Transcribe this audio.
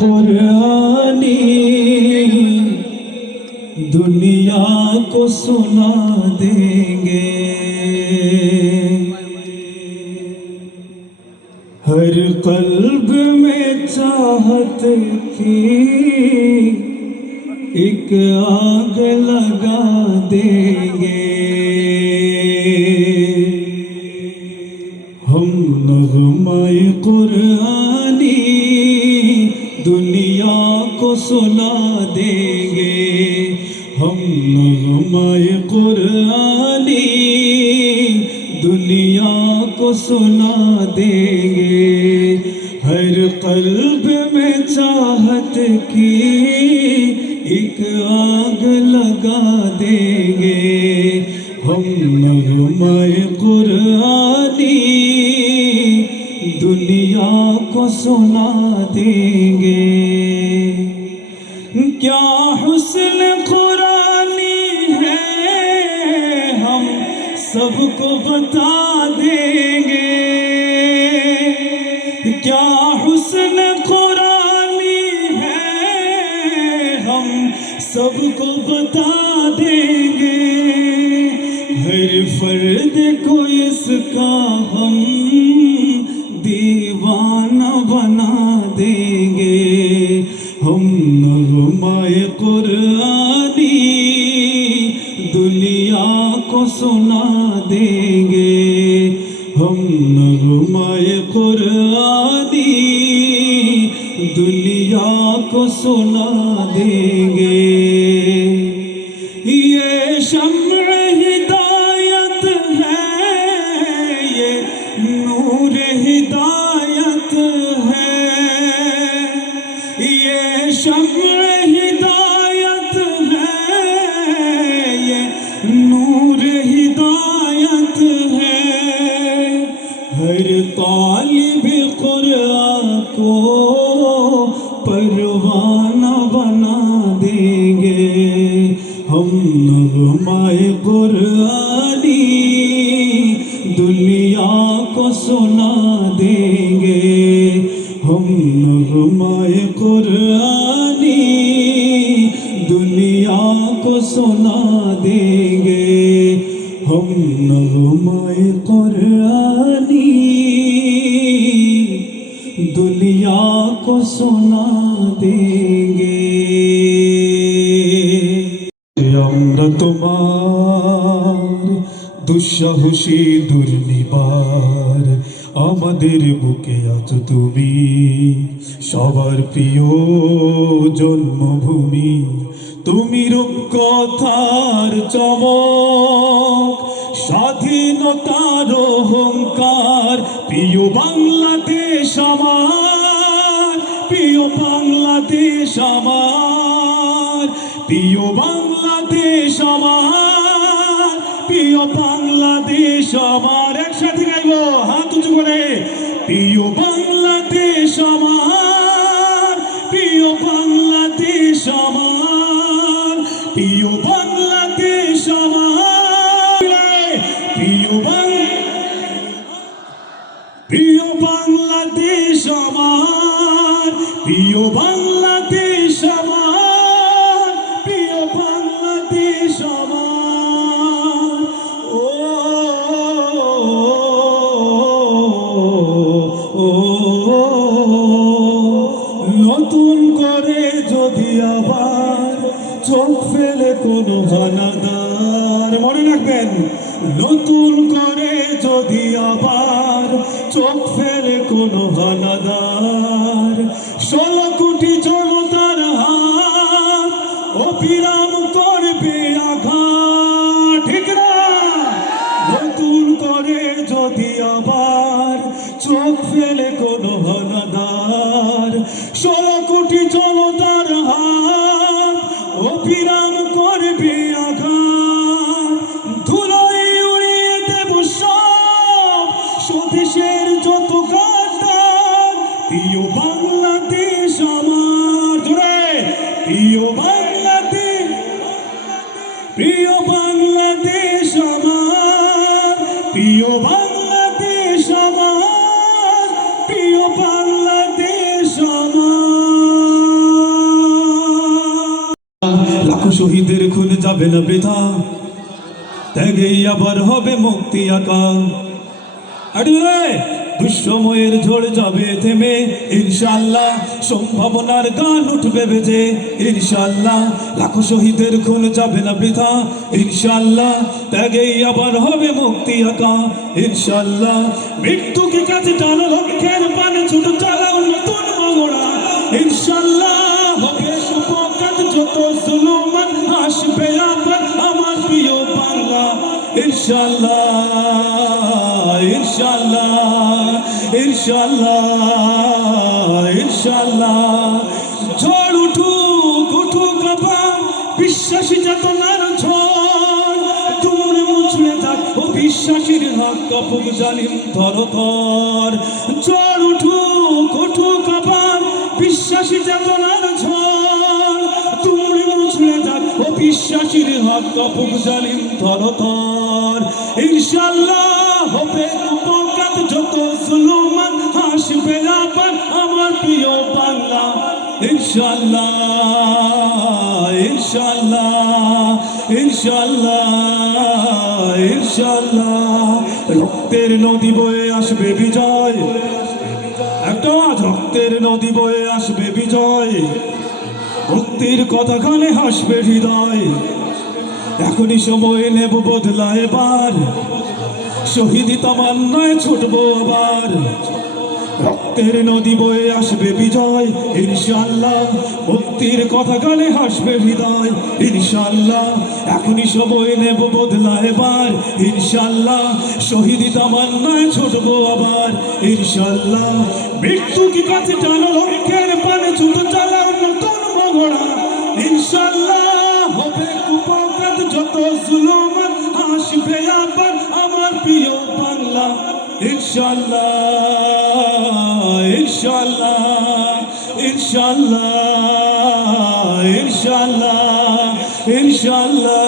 قرآنی دنیا کو سنا دیں گے۔ ہر قلب میں چاہت کی ایک آگ لگا دیں گے۔ ہم نغمہ قرآنی دنیا کو سنا دیں گے۔ ہم نغمہ قرآنی دنیا کو سنا دیں گے۔ ہر قلب میں چاہت کی ایک آگ لگا دیں گے۔ دنیا کو سنا دیں گے۔ کیا حسن قرآنی ہے ہم سب کو بتا دیں گے۔ کیا حسن قرآنی ہے ہم سب کو بتا دیں گے۔ ہر فرد کو اس کا ہم دیوانہ بنا دیں گے۔ ہم نغمہ قرآنی دنیا کو سنا دیں گے۔ ہم نغمہ قرآنی دنیا کو سنا دیں گے۔ ہر طالب قرآن کو پروانہ بنا دیں گے۔ ہم نغمائے قرآنی دنیا کو سنا دیں گے۔ ہم نغمائے قرآنی دنیا کو سنا دیں گے۔ ہم نغمائے सुना देंगे আমরা তোমার দুঃসাহসী দুর্নিবার আমাদের বুকে আছো তুমি সবার প্রিয় জন্মভূমি তুমি রূপকথার চমক স্বাধীনতার অহংকার প্রিয় বাংলাদেশ আমার প্রিয় বাংলাদেশ আমার, প্রিয় বাংলাদেশ আমার, প্রিয় বাংলাদেশ আমার। একসাথে গাইব, হাত উঁচু করে। প্রিয় বাংলাদেশ আমার, প্রিয় বাংলাদেশ আমার। ও নতুন করে যদি আবার চোখ ফেলে কোনো হানাদার মনে রাখবেন, নতুন করে যদি আবার চোখ ফেলে যদি আবার চোখ ফেলে কোনো হানাদার, ষোলো কোটি জনতার হাত অবিরাম করবে আঘাত। ধুলোয় উড়িয়ে দেব সব স্বদেশের যত গাদ্দার। প্রিয় বাংলাদেশ আমার, জোরে, প্রিয় বাংলাদেশ প্রিয় বাংলাদেশ আমার, প্রিয় শহীদের খুন যাবে না বৃথা। ত্যাগেই আবার হবে মুক্তি আকা আরে দুঃসময়ের ঝড় যাবে থেমে ইনশাল্লাহ সম্ভাবনার গান উঠবে বেজে। ইনশাল্লাহ লাখো শহীদের খুন যাবে না বৃথা। ইনশাল্লাহ ত্যাগেই আবার হবে মুক্তি আকা ইনশাল্লাহ মৃত্যুকে কাছে টানো লক্ষ্যের পানে ছুট চালাও আসবে আবার আমার প্রিয় বাংলা। ইনশাল্লাহ ইনশাল্লাহ ইনশাল্লাহ ইনশাল্লাহ ঝড় উঠুক উঠুক আবার, বিশ্বাসী চেতনার ঝড়। তুমড়ে মুচড়ে যাক, ও বিশ্বাসীর হাত কপুক জালিম থর ঝড় উঠুক উঠুক আবার, বিশ্বাসী চেতনার কপুক জালিম থর ইনশাল্লাহ হবে উপকাত যত জুলুমান হাসবে আবার আমার প্রিয় বাংলা ইনশাল্লাহ ইনশাল্লাহ ইনশাল্লাহ ইনশাল্লাহ রক্তের নদী বয়ে আসবে বিজয়। একটা রক্তের নদী বয়ে আসবে বিজয়। মুক্তির কথা কানে হাসবে হৃদয়। এখনই সময় নেব বদলা এবার। শহীদি তামান্নায় ছুটবো আবার। রক্তের নদী বয়ে আসবে বিজয় ইনশাল্লাহ মুক্তির কথা গানে হাসবে হৃদয় ইনশাল্লাহ এখনই সময় নেব বদলা এবার ইনশাল্লাহ শহীদি তামান্নায় ছুটবো আবার ইনশাল্লাহ মৃত্যু কি কাছে টানো লক্ষ্যের পানে ছুট চালাও নতুন মগড়া ইনশাল্লাহ যত জুলুমান আসবে আবার আমার প্রিয় বাংলা ইনশাল্লাহ ইনশাল্লাহ ইনশাল্লাহ ইনশাল্লাহ ইনশাল্লাহ